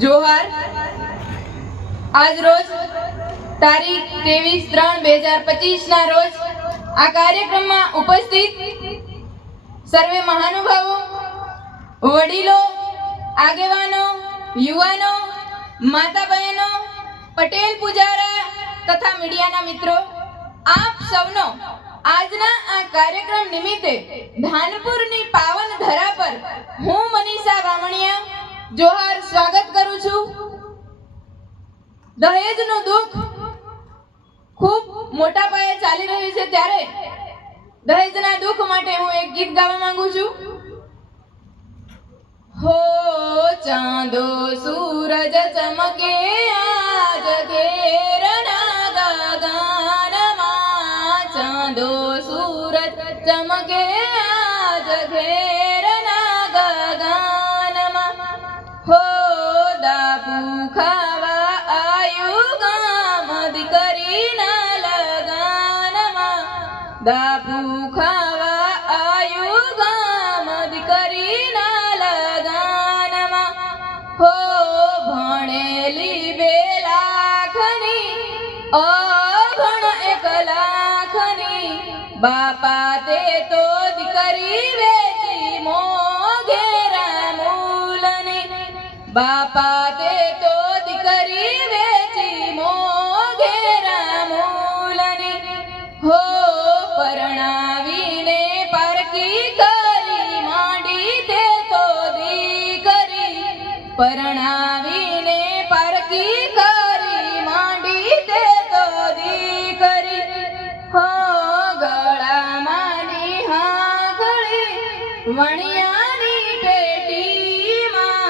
જોહાર. આજ રોજ તારીખ ત્રેવીસ ત્રણ બે હજાર પચીસ ના રોજ આ કાર્યક્રમમાં ઉપસ્થિત સર્વે મહાનુભાવો, વડીલો, આગેવાનો, યુવાનો માતા બહેનો પટેલ પૂજારા તથા મીડિયાના મિત્રો, આપ સૌનો આજના આ કાર્યક્રમ નિમિત્તે ધાનપુરની પાવન ધરા પર હું મનીષા વામણિયા જોહાર, સ્વાગત કરું છું. દહેજનું દુઃખ ખૂબ મોટા પાયે ચાલી રહ્યું છે ત્યારે દહેજના દુઃખ માટે હું એક ગીત ગાવા માંગુ છું. હો ચાંદો સૂરજ ચમકે આજ ઘેરના ચાંદો સૂરજ ચમકે આજ ઘેરના દાબુ ખાવા આયુ ગામ દીકરીના લગાનમાં હો ભણેલી બે લાખની અભણ એક લાખની. બાપા તે તો દીકરી વેચી મોઘેરા મૂલની બાપા તે તો દીકરી વેચી પરણાવીને પારકી કરી, માંડી તે તો દીકરી. હો ગળામાંની હાંકળી, વણિયાની પેટીમાં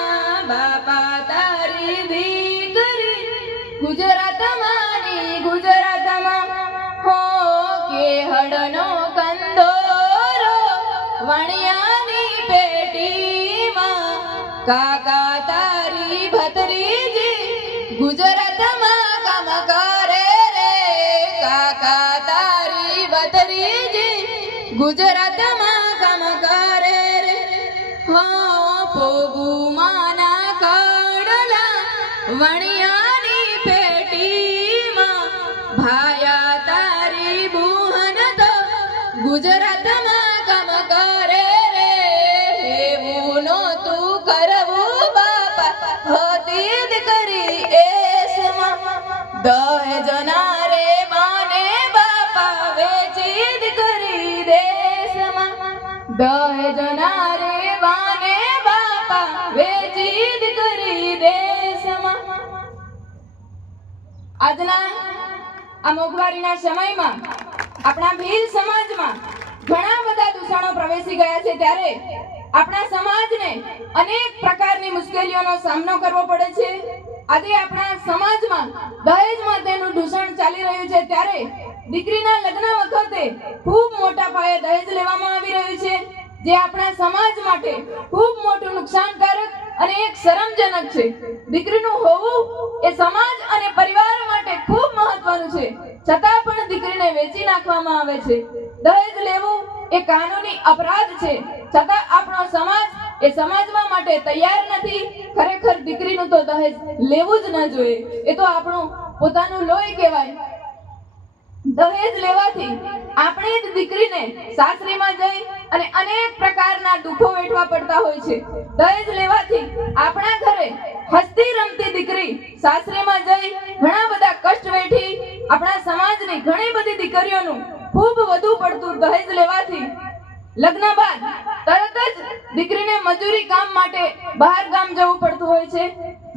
બાપા તારી દીકરી. ગુજરાતમાંની ગુજરાતમાં હો કે હડનો ગુજરાતમાં કામ કરે રે કાકા તારી ભત્રીજી ગુજરાતમાં કામ કરે રે હા પોગુમાના કડલા વણિયાની પેટીમાં ભાયા તારી બુહન તો ગુજરાતમાં કામ કરે રે એવું નહોતું કરવું દીકરી દેશમાં. આજના આ મોંઘવારીના સમયમાં, આપણા ભીલ સમાજમાં ઘણા બધા દૂષણો પ્રવેશી ગયા છે ત્યારે આપણા સમાજને અનેક પ્રકારની મુશ્કેલીઓનો સામનો કરવો પડે છે. આજે આપણા સમાજમાં દહેજમાં તેનું દૂષણ ચાલી રહ્યું છે. ત્યારે દીકરીના લગ્ન વખતે ખૂબ મોટા પાયે દહેજ લેવામાં આવી રહ્યું છે. જે આપણા સમાજ માટે ખૂબ મોટું નુકસાનકારક અને એક શરમજનક છે. દીકરીનું હોવું એ સમાજ અને પરિવાર માટે ખૂબ મહત્વનું છે. છતાં પણ દીકરીને વેચી નાખવામાં આવે છે. દહેજ લેવું એ કાનૂની અપરાધ છે. છતાં આપણો સમાજ એ સમાજમાં માટે તૈયાર નથી. ખરેખર દીકરીનું તો દહેજ લેવું જ ન જોઈએ. એ તો આપણું પોતાનું લોહી કહેવાય. દહેજ લેવાથી આપણી જ દીકરીને સાસરીમાં જઈ અને અનેક પ્રકારના દુઃખો વેઠવા પડતા હોય છે. દહેજ લેવાથી આપણા ઘરે હસતી રમતી દીકરી સાસરીમાં જઈ ઘણા બધા કષ્ટ વેઠી આપણા સમાજની ઘણી બધી દીકરીઓનું ખૂબ વધુ પડતું દહેજ લેવાથી લગ્ન બાદ તરત જ દીકરીને મજૂરી કામ માટે બહાર ગામ જવું પડતું હોય છે.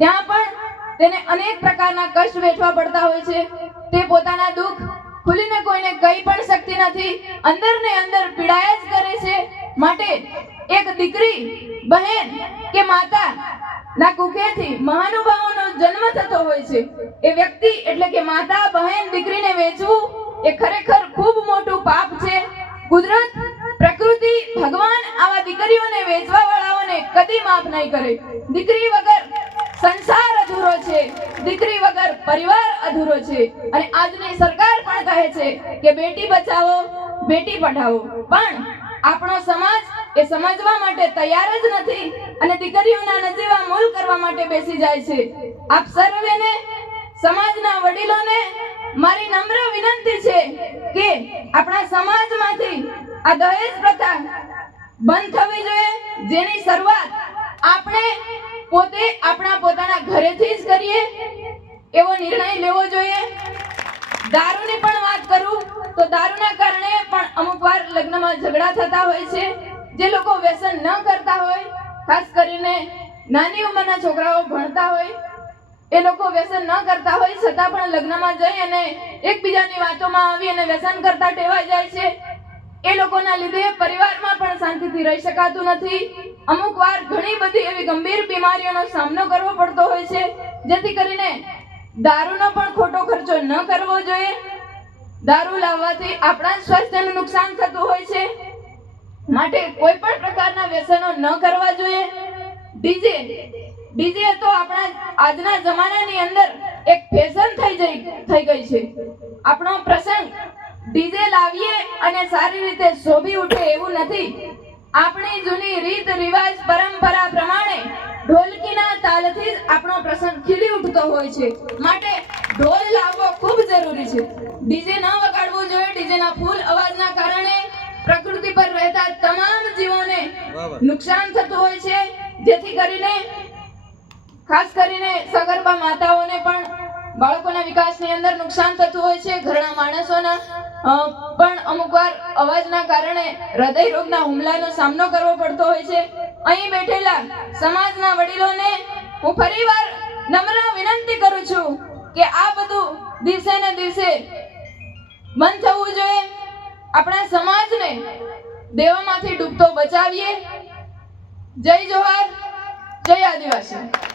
ત્યાં પણ તેને અનેક પ્રકારના કષ્ટ વેઠવા પડતા હોય છે. તે પોતાના દુઃખ ખુલીને કોઈને કહી પણ શકતી નથી. અંદર ને અંદર પીડાયા જ કરે છે. માટે એક દીકરી, બહેન કે માતા ના કુખેથી મહાનુભાવોનો જન્મ થતો હોય છે. એ વ્યક્તિ એટલે કે માતા, બહેન, દીકરીને વેચવું એ ખરેખર ખૂબ મોટું પાપ છે. કુદરત પ્રકૃતિ ભગવાન આવા દીકરીઓને વેચવા વાળાઓને કદી માફ નહીં કરે. દીકરી વગર સંસાર અધૂરો છે. દીકરી વગર પરિવાર અધૂરો છે. અને આજની સરકાર પણ કહે છે કે બેટી બચાવો, બેટી પઢાવો. પણ આપણો સમાજ એ સમજવા માટે તૈયાર જ નથી અને દીકરીઓના નજીવા મૂલ કરવા માટે બેસી જાય છે. આપ સર્વેને, સમાજના વડીલોને મારી નમ્ર વિનંતી છે કે આપણા સમાજમાંથી આ દહેજ પ્રથા બંધ થવી જોઈએ, જેની શરૂઆત આપણે પોતે આપણા પોતાના ઘરેથી જ કરીએ, એવો નિર્ણય લેવો જોઈએ. દારૂની પણ વાત કરું, તો દારૂના કારણે પણ અમુક વાર લગ્નમાં ઝઘડા થતા હોય છે, જે લોકો વ્યસન ન કરતા હોય, ખાસ કરીને નાની ઉંમરના છોકરાઓ ભણતા હોય એ લોકો વ્યસન ન કરતા હોય, છતાં પણ લગ્નમાં જઈ અને એકબીજાની વાતોમાં આવી અને વ્યસન કરતા ટેવાઈ જાય છે. એ લોકોના લીધે પરિવારમાં પણ શાંતિથી રહી શકાતું નથી. અમુક વાર ઘણી બધી એવી ગંભીર બીમારીઓનો સામનો કરવો પડતો હોય છે, જેથી કરીને દારૂનો પણ ખોટો ખર્ચો ન કરવો જોઈએ. દારૂ લાવવાથી આપણા સ્વાસ્થ્યનું નુકસાન થતું હોય છે. માટે કોઈ પણ પ્રકારના વ્યસનો ન કરવા જોઈએ. ડીજે ડીજે તો આપણા આજના જમાનાની અંદર એક ફેશન થઈ જઈ થઈ ગઈ છે. આપણો પ્રસંગ ડીજે લાવીએ અને સારી રીતે શોભી ઉઠે એવું નથી. આપણી જૂની રીત રિવાજ પરંપરા પ્રમાણે ઢોલકીના તાલથી જ આપણો પ્રસંગ ખીલી ઉઠતો હોય છે. માટે ઢોલ લાવવો ખૂબ જરૂરી છે. ડીજે ન વગાડવું જોઈએ ડીજેના ફૂલ અવાજના કારણે પ્રકૃતિ પર રહેતા તમામ જીવોને નુકસાન થતું હોય છે. જેથી કરીને ખાસ કરીને સગર્ભા માતાઓને પણ બાળકોના વિકાસની અંદર નુકસાન થતું હોય છે, ઘરના માણસોના. પણ અમુક વાર અવાજના કારણે હૃદય રોગના હુમલાનો સામનો કરવો પડતો હોય છે. અહીં બેઠેલા સમાજના વડીલોને હું ફરીવાર નમ્ર વિનંતી કરું છું કે આ બધું દિવસે ને દિવસે બંધ થવું જોઈએ. આપણા સમાજને દેવામાંથી ડૂબતો બચાવીએ. જય જોહાર જય આદિવાસી.